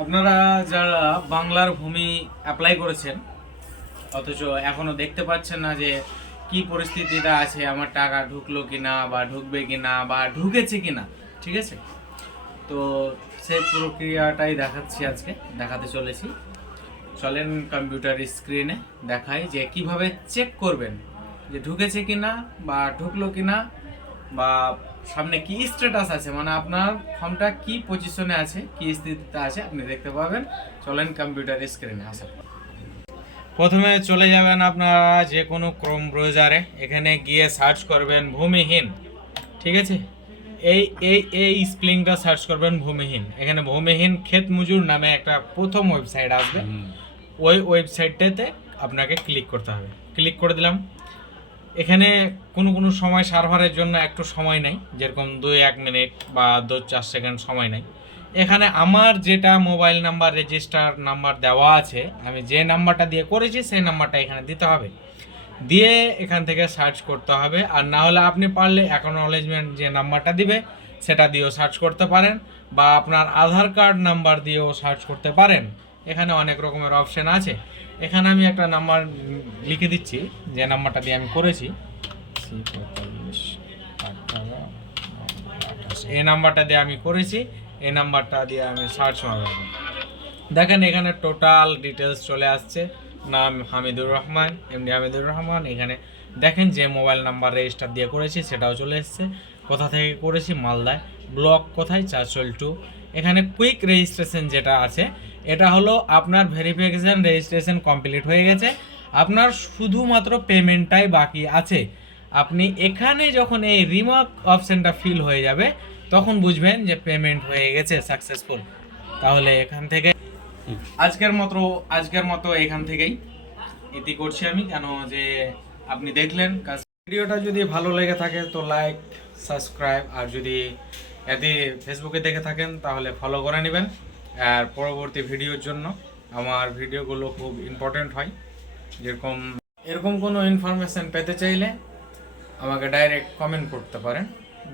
আপনারা যারা বাংলার ভূমি অ্যাপ্লাই করেছেন অথচ এখনো দেখতে পাচ্ছেন না যে কি পরিস্থিতিটা আছে, আমার টাকা ঢুকলো কিনা বা ঢুকবে কিনা বা ঢুকেছে কিনা, ঠিক আছে? তো সেই প্রক্রিয়াটাই দেখাতে চলেছি। চলেন কম্পিউটার স্ক্রিনে দেখাই যে কিভাবে চেক করবেন যে ঢুকেছে কিনা বা ঢুকলো কিনা, বা সামনে কি স্ট্যাটাস আছে, মানে আপনার ফর্মটা কি পজিশনে আছে, কি স্থিতিতে আছে আপনি দেখতে পাবেন। চলেন কম্পিউটার স্ক্রিনে আসেন। প্রথমে চলে যাবেন আপনারা যে কোনো ক্রোম ব্রাউজারে, এখানে গিয়ে সার্চ করবেন ভূমিহীন, ঠিক আছে? এই এই এই স্পেলিংটা সার্চ করবেন ভূমিহীন। এখানে ভূমিহীন ক্ষেত মজুর নামে একটা প্রথম ওয়েবসাইট আসবে, ওই ওয়েবসাইটটাতে আপনাকে ক্লিক করতে হবে। ক্লিক করে দিলাম। এখানে কোনো সময় সার্ভারের জন্য একটু সময় নেই, যেরকম 2-1 মিনিট বা 2-4 সেকেন্ড সময় নেই। এখানে আমার যেটা মোবাইল নাম্বার রেজিস্টার নাম্বার দেওয়া আছে, আমি যে নাম্বারটা দিয়ে করেছি সেই নাম্বারটা এখানে দিতে হবে, দিয়ে এখান থেকে সার্চ করতে হবে। আর না হলে আপনি পারলে অ্যাকনোলেজমেন্ট যে নাম্বারটা দিবে সেটা দিয়েও সার্চ করতে পারেন, বা আপনার আধার কার্ড নাম্বার দিয়েও সার্চ করতে পারেন। এখানে অনেক রকমের অপশান আছে। এখানে আমি একটা নাম্বার লিখে দিচ্ছি, যে নাম্বারটা দিয়ে আমি করেছি, এই নাম্বারটা দিয়ে আমি করেছি, এই নাম্বারটা দিয়ে আমি সার্চ মারব। দেখেন এখানে টোটাল ডিটেলস চলে আসছে। নাম হামিদুর রহমান, এমডি হামিদুর রহমান। এখানে দেখেন যে মোবাইল নাম্বার রেজিস্টার দিয়ে করেছি সেটাও চলে এসছে। কোথা থেকে করেছি, মালদায়। ব্লক কোথায়, চাঁচল 2। এখানে কুইক রেজিস্ট্রেশন যেটা আছে, এটা হলো আপনার ভেরিফিকেশান রেজিস্ট্রেশন কমপ্লিট হয়ে গেছে, আপনার শুধুমাত্র পেমেন্টটাই বাকি আছে। আপনি এখানে যখন এই রিমার্ক অপশানটা ফিল হয়ে যাবে তখন বুঝবেন যে পেমেন্ট হয়ে গেছে সাকসেসফুল। তাহলে এখান থেকে আজকের মতো এখান থেকেই ইতি করছি আমি, কেন যে আপনি দেখলেন কাজ। ভিডিওটা যদি ভালো লেগে থাকে তো লাইক, সাবস্ক্রাইব, আর যদি ফেসবুকে দেখে থাকেন তাহলে ফলো করে নেবেন। আর পরবর্তী ভিডিওর জন্য আমার ভিডিওগুলো খুব ইম্পর্টেন্ট হয়, এরকম কোনো ইনফরমেশন পেতে চাইলে আমাকে ডাইরেক্ট কমেন্ট করতে পারেন।